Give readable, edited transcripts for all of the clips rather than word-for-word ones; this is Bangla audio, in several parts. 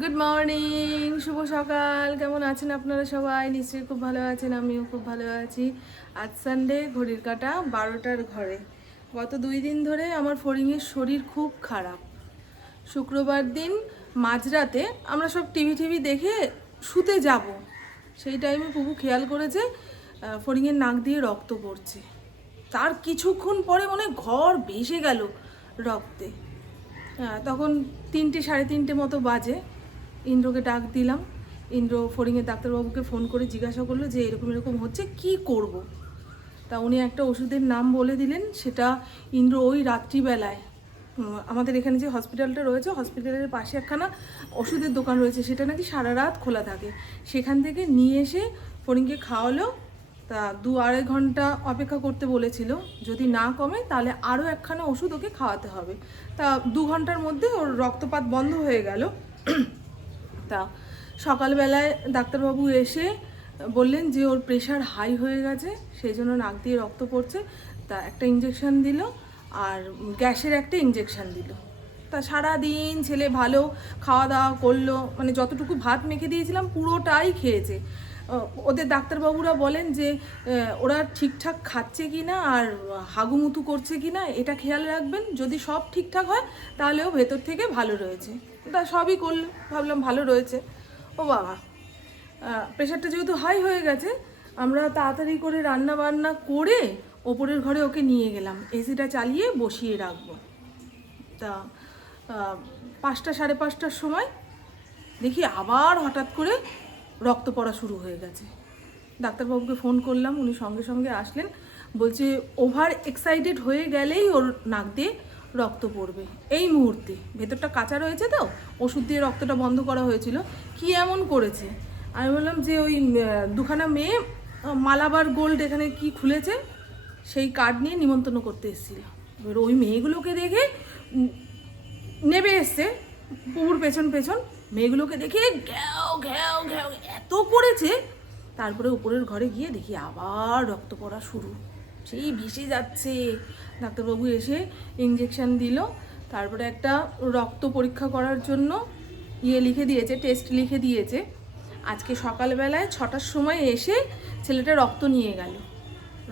গুড মর্নিং, শুভ সকাল। কেমন আছেন আপনারা সবাই? নিশ্চয়ই খুব ভালো আছেন, আমিও খুব ভালো আছি। আজ সানডে, ঘড়ির কাঁটা 12টার ঘরে। গত 2 দিন ধরে আমার ফড়িংয়ের শরীর খুব খারাপ। শুক্রবার দিন মাঝরাতে আমরা সব টিভি দেখে শুতে যাব, সেই টাইমে পুপু খেয়াল করেছে ফড়িংয়ের নাক দিয়ে রক্ত পড়ছে। তার কিছুক্ষণ পরে মনে হয় ঘর ভেসে গেল রক্তে। তখন 3টে, 3:30 মতো বাজে। ইন্দ্রকে ডাক দিলাম। ইন্দ্র ফড়িংয়ের ডাক্তারবাবুকে ফোন করে জিজ্ঞাসা করলো যে এরকম এরকম হচ্ছে, কি করব। তা উনি একটা ওষুধের নাম বলে দিলেন। সেটা ইন্দ্র ওই রাত্রিবেলায় আমাদের এখানে যে হসপিটালটা রয়েছে, হসপিটালের পাশে একখানা ওষুধের দোকান রয়েছে, সেটা নাকি সারা রাত খোলা থাকে। সেখান থেকে নিয়ে এসে ফড়িংকে খাওয়ালো। তা 2-2.5 ঘন্টা অপেক্ষা করতে বলেছিল। যদি না কমে তাহলে আরও একখানা ওষুধ ওকে খাওয়াতে হবে। তা 2 ঘন্টার মধ্যে ওর রক্তপাত বন্ধ হয়ে গেল। তা সকালবেলায় ডাক্তারবাবু এসে বললেন যে ওর প্রেশার হাই হয়ে গেছে, সেই জন্য নাক দিয়ে রক্ত পড়ছে। তা একটা ইঞ্জেকশন দিল আর গ্যাসের একটা ইঞ্জেকশন দিল। তা সারাদিন ছেলে ভালো খাওয়া দাওয়া করলো, মানে যতটুকু ভাত মেখে দিয়েছিলাম পুরোটাই খেয়েছে। ওদের ডাক্তারবাবুরা বলেন যে ওরা ঠিকঠাক খাচ্ছে কি না আর হাগুমুতু করছে কি না এটা খেয়াল রাখবেন। যদি সব ঠিকঠাক হয় তাহলেও ভেতর থেকে ভালো রয়েছে। তা সবই করলো, ভাবলাম ভালো রয়েছে। ও বাবা, প্রেশারটা যেহেতু হাই হয়ে গেছে, আমরা তাড়াতাড়ি করে রান্না বান্না করে ওপরের ঘরে ওকে নিয়ে গেলাম, এসিটা চালিয়ে বসিয়ে রাখবো। তা 5টা, 5:30টার সময় দেখি আবার হঠাৎ করে রক্ত পড়া শুরু হয়ে গেছে। ডাক্তারবাবুকে ফোন করলাম, উনি সঙ্গে সঙ্গে আসলেন। বলছে ওভার এক্সাইটেড হয়ে গেলেই ওর নাক দিয়ে রক্ত পড়বে এই মুহূর্তে। ভেতরটা কাঁচা রয়েছে তো, ওষুধ দিয়ে রক্তটা বন্ধ করা হয়েছিল। কি এমন করেছে? আমি বললাম যে ওই 2খানা মেয়ে মালাবার গোল্ড এখানে কি খুলেছে, সেই কার্ড নিয়ে নিমন্ত্রণ করতে এসেছিল। এবার ওই মেয়েগুলোকে দেখে নেবে এসছে পুকুর পেছন পেছন। মেয়েগুলোকে দেখে ঘ্যাও ঘ্যাও ঘ্যাও এত করেছে। তারপরে উপরের ঘরে গিয়ে দেখি আবার রক্ত পড়া শুরু, সেই ভেসে যাচ্ছে। ডাক্তারবাবু এসে ইঞ্জেকশন দিল। তারপরে একটা রক্ত পরীক্ষা করার জন্য লিখে দিয়েছে, টেস্ট লিখে দিয়েছে। আজকে সকালবেলায় 6টার সময় এসে ছেলেটা রক্ত নিয়ে গেল,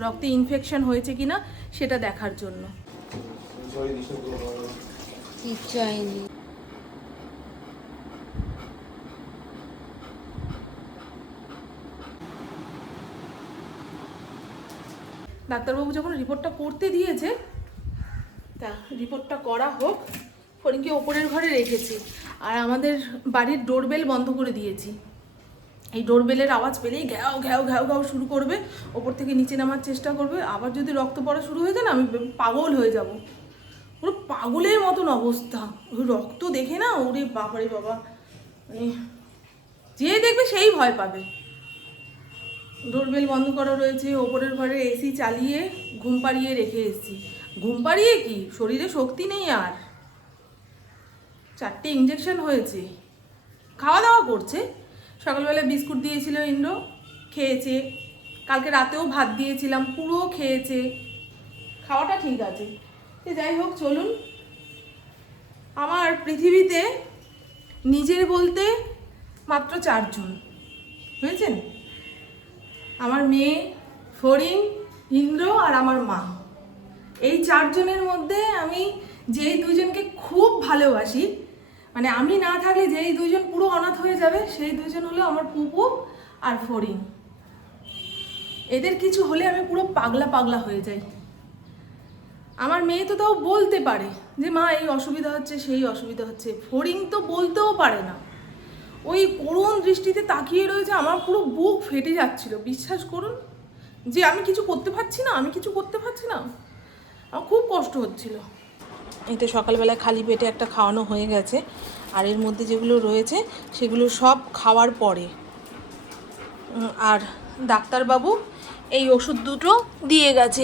রক্তে ইনফেকশন হয়েছে কিনা সেটা দেখার জন্য। ডাক্তারবাবু যখন রিপোর্টটা করতে দিয়েছে, তা রিপোর্টটা করা হোক। ফড়িংকে ওপরের ঘরে রেখেছি আর আমাদের বাড়ির ডোরবেল বন্ধ করে দিয়েছি। এই ডোরবেলের আওয়াজ পেলেই ঘ্যাও ঘ্যাও ঘ্যাও ঘ্যাও শুরু করবে, ওপর থেকে নিচে নামার চেষ্টা করবে। আবার যদি রক্ত পড়া শুরু হয়ে যায় না, আমি পাগল হয়ে যাব। পুরো পাগলের মতন অবস্থা। ওই রক্ত দেখে না, ওরে বাবারে বাবা, মানে যে দেখবে সেই ভয় পাবে। ডোরবেল বন্ধ করা রয়েছে, ওপরের ঘরে এসি চালিয়ে ঘুম পাড়িয়ে রেখে এসেছি। ঘুম পাড়িয়ে কি, শরীরে শক্তি নেই আর। 4টে ইঞ্জেকশন হয়েছে। খাওয়া দাওয়া করছে। সকালবেলা বিস্কুট দিয়েছিল ইন্দ্র, খেয়েছে। কালকে রাতেও ভাত দিয়েছিলাম, পুরো খেয়েছে। খাওয়াটা ঠিক আছে। যাই হোক, চলুন। আমার পৃথিবীতে নিজের বলতে মাত্র 4জন, বুঝেছেন? আমার মেয়ে, ফড়িং, ইন্দ্র আর আমার মা। এই 4জনের মধ্যে আমি যেই 2জনকে খুব ভালোবাসি, মানে আমি না থাকলে যেই 2জন পুরো অনাথ হয়ে যাবে, সেই 2জন হলো আমার পুপু আর ফড়িং। এদের কিছু হলে আমি পুরো পাগলা পাগলা হয়ে যাই। আমার মেয়ে তো তাও বলতে পারে যে মা এই অসুবিধা হচ্ছে, সেই অসুবিধা হচ্ছে। ফড়িং তো বলতেও পারে না, ওই করুণ দৃষ্টিতে তাকিয়ে রয়েছে। আমার পুরো বুক ফেটে যাচ্ছিল, বিশ্বাস করুন, যে আমি কিছু করতে পারছি না, আমি কিছু করতে পারছি না। আমার খুব কষ্ট হচ্ছিল। এতে সকালবেলা খালি পেটে একটা খাওয়ানো হয়ে গেছে, আর এর মধ্যে যেগুলো রয়েছে সেগুলো সব খাওয়ার পরে। আর ডাক্তারবাবু এই ওষুধ দুটো দিয়ে গেছে।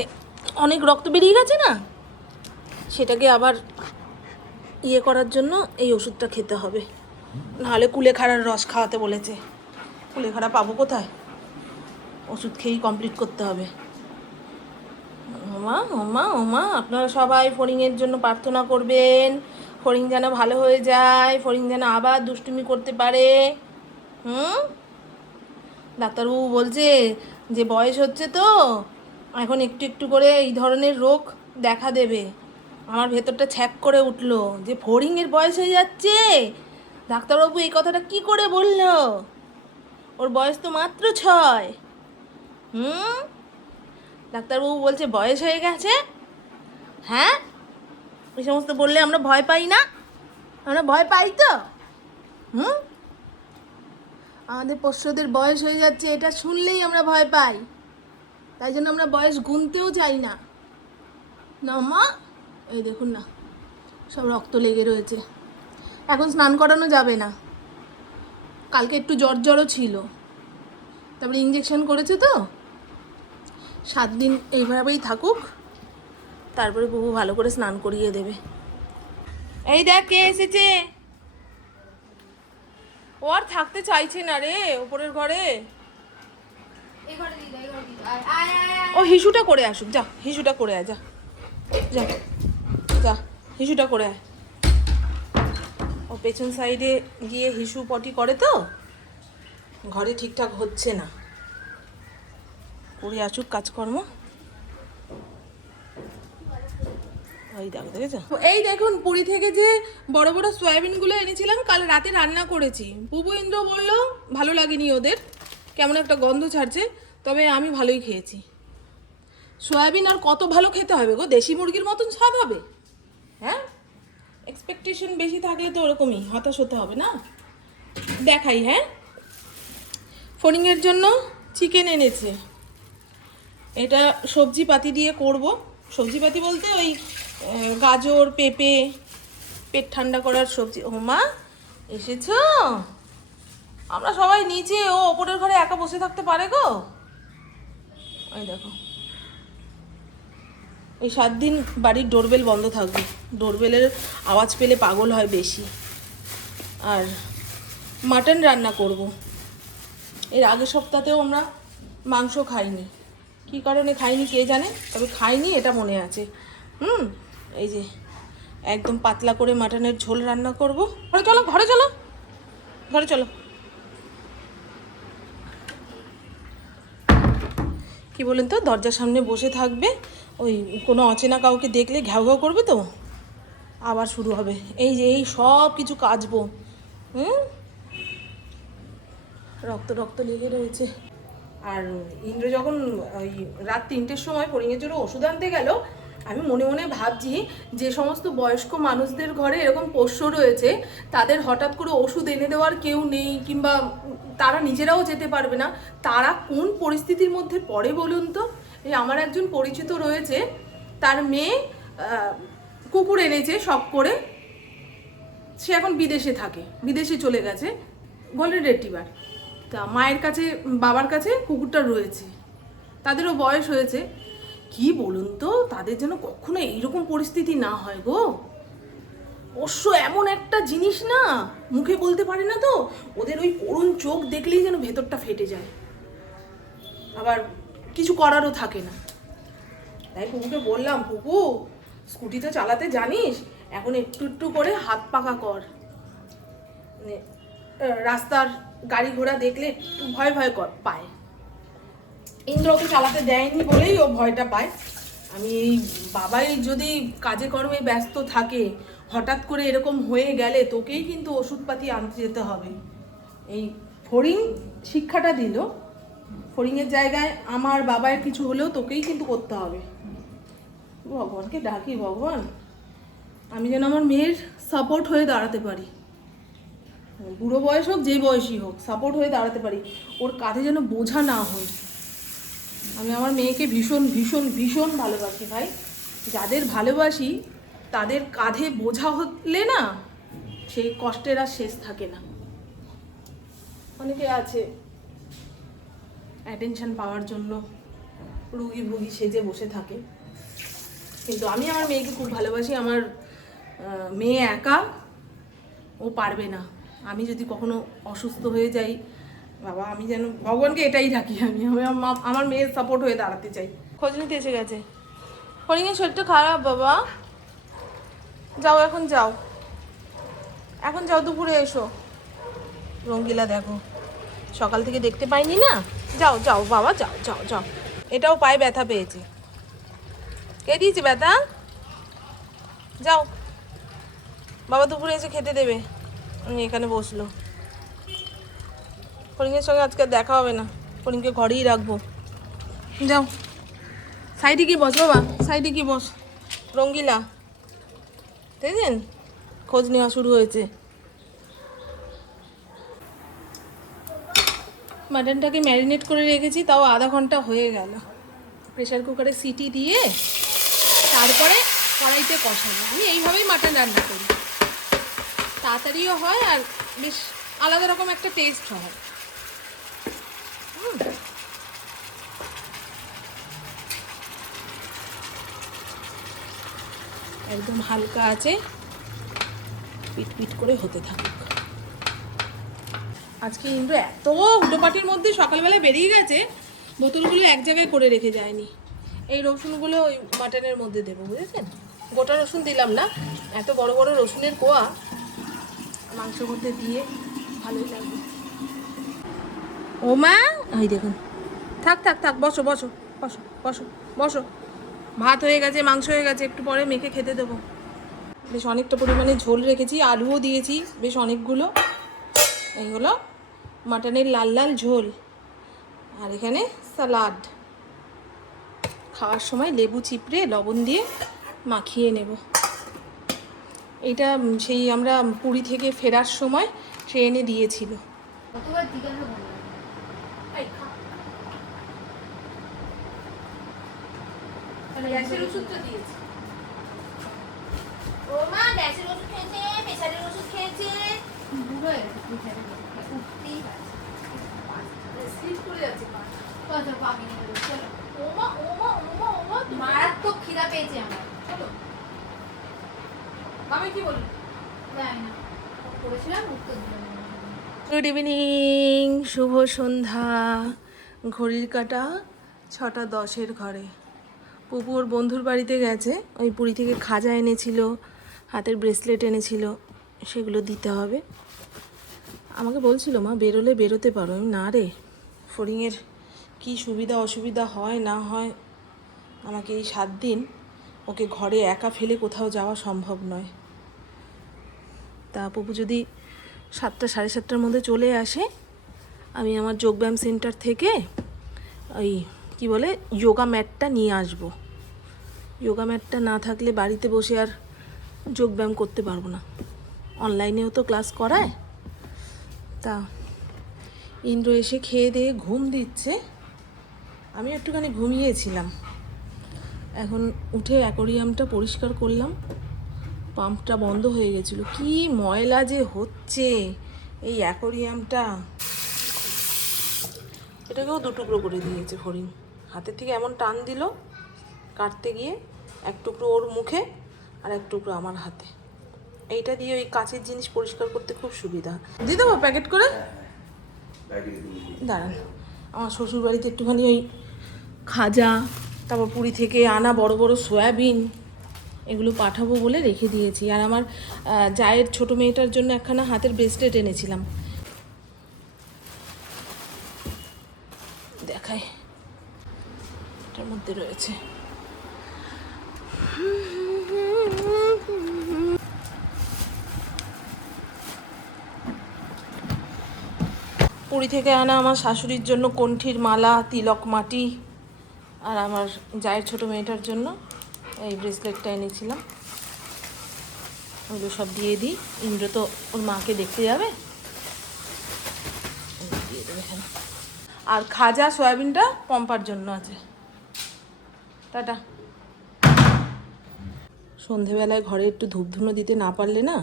অনেক রক্ত বেরিয়ে গেছে না, সেটাকে আবার করার জন্য এই ওষুধটা খেতে হবে। নাহলে কুলেখাড়ার রস খাওয়াতে বলেছে। কুলেখাড়া পাবো কোথায়? ওষুধ খেয়েই কমপ্লিট করতে হবে। ওমা ওমা ওমা, আপনারা সবাই ফড়িংয়ের জন্য প্রার্থনা করবেন। ফড়িং যেন ভালো হয়ে যায়, ফড়িং যেন আবার দুষ্টুমি করতে পারে। ডাক্তারবাবু বলছে যে বয়স হচ্ছে তো এখন একটু একটু করে এই ধরনের রোগ দেখা দেবে। আমার ভেতরটা ছ্যাক করে উঠলো যে ফড়িংয়ের বয়স হয়ে যাচ্ছে। ডাক্তারবাবু এই কথাটা কি করে বললো? ওর বয়স তো মাত্র 6। ডাক্তারবাবু বলছে বয়স হয়ে গেছে। হ্যাঁ, এই সমস্ত বললে আমরা ভয় পাই না? আমরা ভয় পাই তো। আমাদের পোষ্যদের বয়স হয়ে যাচ্ছে এটা শুনলেই আমরা ভয় পাই। তাই জন্য আমরা বয়স গুনতেও চাই না। না মা, এই দেখুন না, সব রক্ত লেগে রয়েছে। এখন স্নান করানো যাবে না। কালকে একটু জ্বরও ছিল, তারপরে ইঞ্জেকশন করেছে তো 7 দিন এইভাবেই থাকুক, তারপরে বাবু ভালো করে স্নান করিয়ে দেবে। এই দেখ কে এসেছে। ও আর থাকতে চাইছে না রে উপরের ঘরে। ও হিসুটা করে আসুক, যা হিসুটা করে আয়, যা যা যা হিসুটা করে আয়। ও পেছন সাইডে গিয়ে হিসু পটি করে তো, ঘরে ঠিকঠাক হচ্ছে না। করে আসুক কাজকর্ম। এই দেখুন পুরী থেকে যে বড় বড় সয়াবিনগুলো এনেছিলাম, কাল রাতে রান্না করেছি। বুবু ইন্দ্র বললো ভালো লাগেনি ওদের, কেমন একটা গন্ধ ছাড়ছে, তবে আমি ভালোই খেয়েছি। সয়াবিন আর কত ভালো খেতে হবে গো, দেশি মুরগির মতন স্বাদ হবে? হ্যাঁ, এক্সপেকটেশন বেশি থাকলে তো ওরকমই হতাশ হতে হবে না। দেখাই, হ্যাঁ, ফড়িংয়ের জন্য চিকেন এনেছে। এটা সবজি পাতি দিয়ে করব। সবজিপাতি বলতে ওই গাজর, পেঁপে, পেট ঠান্ডা করার সবজি। ও মা এসেছো? আমরা সবাই নিচে, ও ওপরের ঘরে একা বসে থাকতে পারে গো? ওই দেখো, এই 7 দিন বাড়ির ডোরবেল বন্ধ থাকবে। ডোরবেলের আওয়াজ পেলে পাগল হয় বেশি। আর মাটন রান্না করব। এর আগের সপ্তাহতেও আমরা মাংস খাইনি, কী কারণে খাইনি কে জানে, তবে খাইনি এটা মনে আছে। এই যে একদম পাতলা করে মাটনের ঝোল রান্না করব। ঘরে চলো, ঘরে চলো, ঘরে চলো। কি বলেন তো, দরজার সামনে বসে থাকবে, ওই কোনো অচেনা কাউকে দেখলে ঘ্যাও ঘ্যাও করবে তো, আবার শুরু হবে। এই যে এই সব কিছু কাচবো। রক্ত রক্ত লেগে রয়েছে। আর ইন্দ্র যখন ওই রাত 3টের সময় ফড়িংয়ের জন্য ওষুধ আনতে গেল, আমি মনে মনে ভাবছি যে সমস্ত বয়স্ক মানুষদের ঘরে এরকম পোষ্য রয়েছে, তাদের হঠাৎ করে ওষুধ এনে দেওয়ার কেউ নেই, কিংবা তারা নিজেরাও যেতে পারবে না, তারা কোন পরিস্থিতির মধ্যে পড়ে বলুন তো। এই আমার একজন পরিচিত রয়েছে, তার মেয়ে কুকুর এনেছে শখ করে, সে এখন বিদেশে থাকে, বিদেশে চলে গেছে, গোল্ডেন রিট্রিভার। তা মায়ের কাছে, বাবার কাছে কুকুরটা রয়েছে, তাদেরও বয়স হয়েছে। কি বলুন তো, তাদের যেন কখনো এইরকম পরিস্থিতি না হয় গো। অবশ্য এমন একটা জিনিস না, মুখে বলতে পারে না তো, ওদের ওই করুণ চোখ দেখলেই যেন ভেতরটা ফেটে যায়, আবার কিছু করারও থাকে না। তাই পুকুকে বললাম, পুকু স্কুটি তো চালাতে জানিস, এখন একটু একটু করে হাত পাকা কর, রাস্তার গাড়ি ঘোড়া দেখলে একটু ভয় ভয় পায়। ইন্দ্র ওকে চালাতে দেয়নি বলেই ও ভয়টা পায়। আমি এই বাবাই যদি কাজে কর্মে ব্যস্ত থাকে, হঠাৎ করে এরকম হয়ে গেলে তোকেই কিন্তু ওষুধপাতি আনতে যেতে হবে। এই ফড়িং শিক্ষাটা দিল, ফড়িংয়ের জায়গায় আমার বাবার কিছু হলেও তোকেই কিন্তু করতে হবে। ভগবানকে ডাকি, ভগবান আমি যেন আমার মেয়ের সাপোর্ট হয়ে দাঁড়াতে পারি, বুড়ো বয়স হোক যে বয়সই হোক, সাপোর্ট হয়ে দাঁড়াতে পারি, ওর কাঁধে যেন বোঝা না হয়। আমি আমার মেয়েকে ভীষণ ভীষণ ভীষণ ভালোবাসি ভাই। যাদের ভালোবাসি তাদের কাঁধে বোঝা হলে না, সেই কষ্টের আর শেষ থাকে না। অনেকে আছে অ্যাটেনশন পাওয়ার জন্য রুগী ভুগি সেজে বসে থাকে, কিন্তু আমি আমার মেয়েকে খুব ভালোবাসি। আমার মেয়ে একা ও পারবে না। আমি যদি কখনো অসুস্থ হয়ে যাই, বাবা আমি যেন ভগবানকে এটাই রাখি, আমি আমার মেয়ের সাপোর্ট হয়ে দাঁড়াতে চাই। খোঁজ নিতে এসে গেছে। ফড়িংয়ের শরীরটা খারাপ বাবা, যাও এখন যাও, এখন যাও, দুপুরে এসো। রঙ্গিলা দেখো, সকাল থেকে দেখতে পাইনি না। যাও যাও বাবা, যাও যাও যাও। এটাও পায়ে ব্যথা পেয়েছে। কে দিয়েছে ব্যথা? যাও, বাবা দুপুরে এসে খেতে দেবে। এখানে বসলো। ফরিংয়ের সঙ্গে আজকে দেখা হবে না, ফরিংকে ঘরেই রাখবো। যাও সাইডে কি বস বাবা, সাইডে কি বস। রঙ্গিলা দেখছেন, খোঁজ নেওয়া শুরু হয়েছে। মাটনটাকে ম্যারিনেট করে রেখেছি, তাও আধা ঘন্টা হয়ে গেল। প্রেশার কুকারে সিটি দিয়ে তারপরে কড়াইতে কষাবো। আমি এইভাবেই মাটন রান্না করি, তাড়াতাড়িও হয় আর বেশ আলাদা রকম একটা টেস্ট হয়। একদম হালকা আছে, পিট পিট করে হতে থাকুক। আজকে ইন্দ্র এত হুটোপাটির মধ্যে সকালবেলায় বেরিয়ে গেছে, বোতলগুলো এক জায়গায় করে রেখে যায়নি। এই রসুনগুলো ওই মাটনের মধ্যে দেবো, বুঝেছেন? গোটা রসুন দিলাম না, এত বড় বড় রসুনের কোয়া মাংসের মধ্যে দিয়ে ভালোই লাগবে। ও মা, এই দেখুন, থাক থাক থাক, বসো বসো বসো বসো বসো। ভাত হয়ে গেছে, মাংস হয়ে গেছে, একটু পরে মেখে খেতে দেবো। বেশ অনেকটা পরিমাণে ঝোল রেখেছি, আলুও দিয়েছি বেশ অনেকগুলো। এই হলো মাটনের লাল লাল ঝোল, আর এখানে সালাড। খাওয়ার সময় লেবু চিপড়ে লবণ দিয়ে মাখিয়ে নেব। এটা সেই আমরা পুরী থেকে ফেরার সময় ট্রেনে দিয়েছিল। গ্যাসের ওষুধটা দিয়েছি। ও মা গ্যাসের ওষুধ খেয়েছে, প্রেসারের ওষুধ খেয়েছে। বুড়ো হয়ে গেছে, উঠতেই পারছে, স্লিপ করে যাচ্ছে পা। চলো পাবি না, চলো। ও মা ও মা ও মা ও মা, মারাত্মক খিদা পেয়েছে আমার। চলো আমি কি বলি জানি না, করেছিলাম উত্তর দিলাম। গুড ইভিনিং, শুভ সন্ধ্যা। ঘড়ির কাঁটা 6:10 ঘরে। পুপু ওর বন্ধুর বাড়িতে গেছে, ওই পুরী থেকে খাজা এনেছিল, হাতের ব্রেসলেট এনেছিল, সেগুলো দিতে হবে। আমাকে বলছিল মা বেরোলে বেরোতে পারো। আমি না রে, ফড়িংয়ের কী সুবিধা অসুবিধা হয় না হয়, আমাকে এই 7 দিন ওকে ঘরে একা ফেলে কোথাও যাওয়া সম্ভব নয়। তা পুপু যদি 7টা 7:30টার মধ্যে চলে আসে, আমি আমার যোগব্যায়াম সেন্টার থেকে ওই কি বলে যোগা ম্যাটটা নিয়ে আসবো। যোগা ম্যাটটা না থাকলে বাড়িতে বসে আর যোগব্যায়াম করতে পারবো না। অনলাইনেও তো ক্লাস করায়। তা ইন্দ্র এসে খেয়ে দিয়ে ঘুম দিচ্ছে, আমি একটুখানি ঘুমিয়েছিলাম। এখন উঠে অ্যাকোরিয়ামটা পরিষ্কার করলাম, পাম্পটা বন্ধ হয়ে গেছিলো। কি ময়লা যে হচ্ছে এই অ্যাকোরিয়ামটা। এটাকেও 2 টুকরো করে দিয়েছে ফড়িং। হাতের থেকে এমন টান দিল কাটতে গিয়ে, 1 টুকরো ওর মুখে আর 1 টুকরো আমার হাতে। এইটা দিয়ে ওই কাঁচের জিনিস পরিষ্কার করতে খুব সুবিধা। দিয়ে দেবো প্যাকেট করে? দাঁড়ান, আমার শ্বশুরবাড়িতে একটুখানি ওই খাজা, তারপর পুরী থেকে আনা বড় বড় সয়াবিন, এগুলো পাঠাবো বলে রেখে দিয়েছি। আর আমার জায়ের ছোটো মেয়েটার জন্য একখানা হাতের ব্রেসলেট এনেছিলাম, দেখাই, এটার মধ্যে রয়েছে। পুরী থেকে আনা আমার শাশুড়ির জন্য কণ্ঠির মালা, তিলক মাটি, আর আমার জায়ের ছোটো মেয়েটার জন্য এই ব্রেসলেটটা এনেছিলাম। ওগুলো সব দিয়ে দিই। ইন্দ্র তো ওর মাকে দেখতে যাবে, দিয়ে দেবে এখানে। আর খাজা সয়াবিনটা পম্পার জন্য আছে। টাটা। সন্ধেবেলায় ঘরে একটু ধূপধুনো দিতে না পারলে না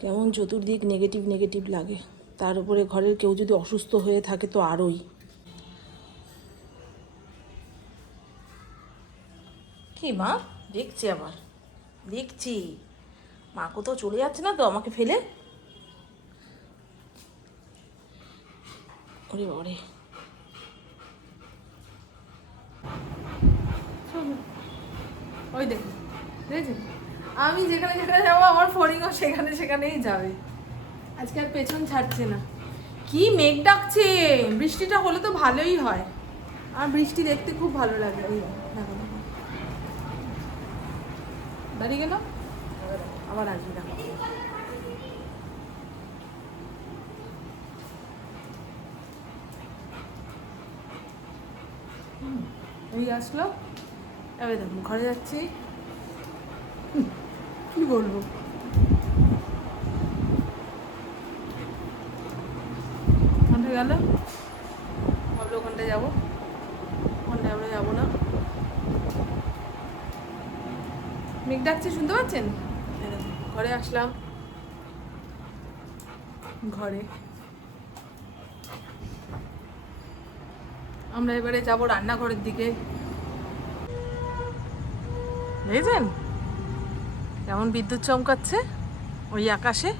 কেমন চতুর্দিক নেগেটিভ নেগেটিভ লাগে। তার উপরে ঘরের কেউ যদি অসুস্থ হয়ে থাকে তো আরোই। কি মা দেখছি, আবার দেখছি মা কোথাও চলে যাচ্ছে না তো আমাকে ফেলে? ওরে বাবারে, ওই দেখুন দেখেছেন আমি যেখানে যেখানে যাবো আমার ফড়িংও সেখানে সেখানেই যাবে। আজকে আর পেছন ছাড়ছে না। কি মেঘ ডাকছে, বৃষ্টিটা হলে তো ভালোই হয়। আর বৃষ্টি দেখতে খুব ভালো লাগে। ওই দেখো দেখো দাঁড়িয়ে গেল, আবার আসবে দেখো। এই আসলো, এবার দেখুন ঘরে যাচ্ছি। কি বলবো, ওখানটা গেল, ভাবলো ওখানটায় যাবো, ওখানটায় আমরা যাবো না। মেঘ ডাকছে, শুনতে পাচ্ছেন? এই দেখুন, ঘরে আসলাম। ঘরে আমরা এবারে যাবো রান্নাঘরের দিকে। দেখেছেন কেমন বিদ্যুৎ চমকাচ্ছে ওই আকাশে।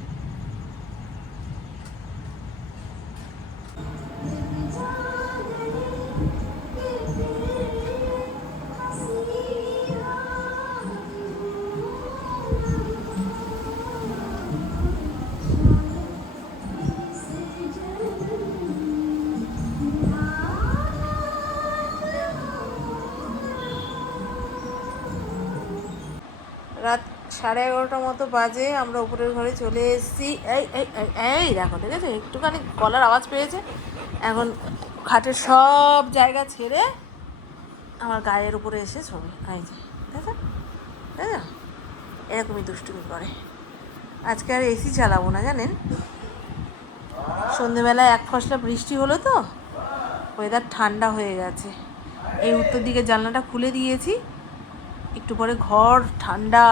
রাত 11:30 মতো বাজে, আমরা উপরের ঘরে চলে এসেছি। এই এই এই এই দেখো, ঠিক আছে, একটুখানি গলার আওয়াজ পেয়েছে। এখন খাটের সব জায়গা ছেড়ে আমার গায়ের উপরে এসে ছবি, এই যে ঠিক আছে, তাই না? এরকমই দুষ্টুমি করে। আজকে আর এসি চালাবো না, জানেন, সন্ধেবেলায় এক ফসলা বৃষ্টি হলো তো ওয়েদার ঠান্ডা হয়ে গেছে। এই উত্তর দিকে জানলাটা খুলে দিয়েছি, একটু পরে ঘর ঠান্ডা।